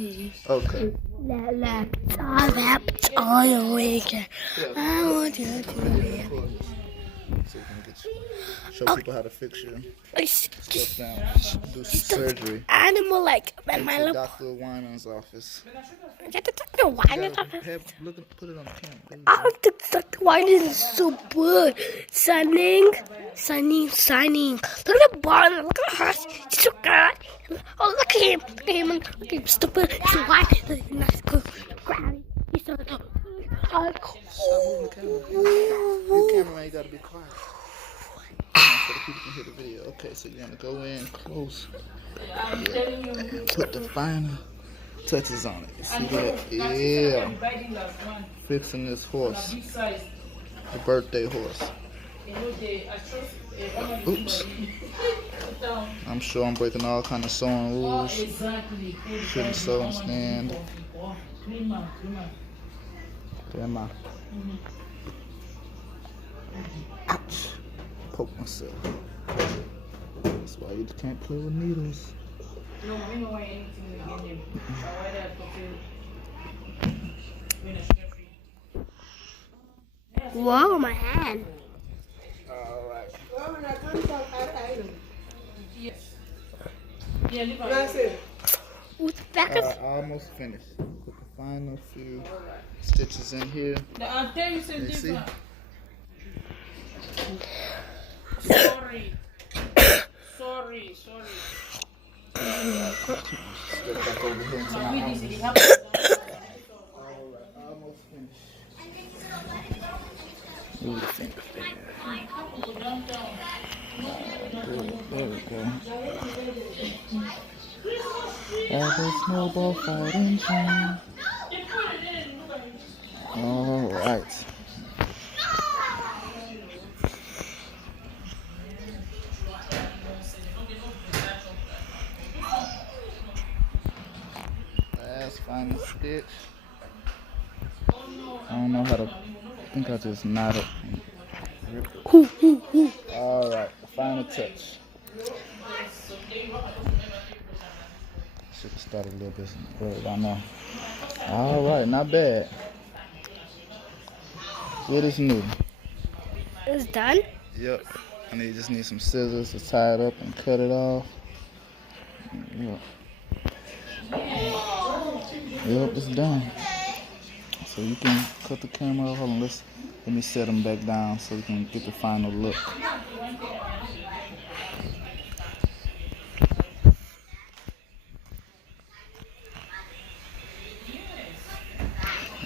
Okay. Laptop on weekend. I want you to be. So you can show people how to fix your stuff down. Do some surgery. Animal like Take my to little. Dr. Wineland's office. Dr. Wine. Put it on the camera. There you I go. don't think Dr. Wine is so good. Signing. Look at the barn. Look at her. She's so good. Oh, look at him. Look at him. Look at him. Stupid. He's white. He's not good. Grabby. He's so good. Stop moving the camera. You cameraman, you gotta be quiet. So the people can hear the video. Okay, so you're gonna go in close. And put the final touches on it. You see that? Yeah. Fixing this horse. The birthday horse. Oops. I'm sure I'm breaking all kind of sewing rules. Shouldn't sew and stand. There am I. Ouch. Poke myself. That's why you can't play with needles. No, we don't want anything again. Whoa, my hand. Alright. Almost finished. Put the final few stitches in here. You see? Sorry. Step back over here into my office. Alright, almost finished. Move the finger there. There we go. Have a snowball fighting team. Alright. Last final stitch. I don't know how to. I think I just knot it. Alright, the final touch. Should have started a little bit early, I know. Alright, not bad. It is new. It's done? Yep. And you just need some scissors to tie it up and cut it off. Yep. Yep, it's done. So you can cut the camera off. Hold on, let me set them back down so we can get the final look.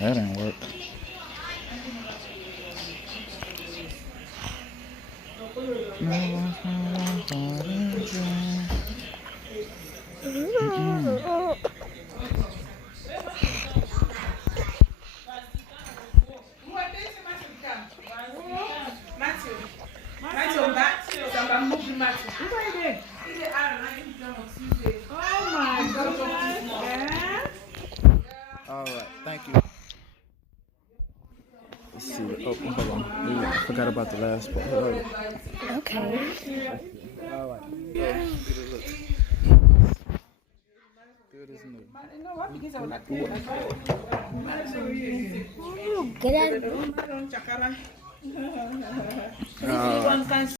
That didn't work. Alright, thank you. Let's see. Oh, hold on. I forgot about the last part. Okay. Alright. Good look. Good as new. Get out of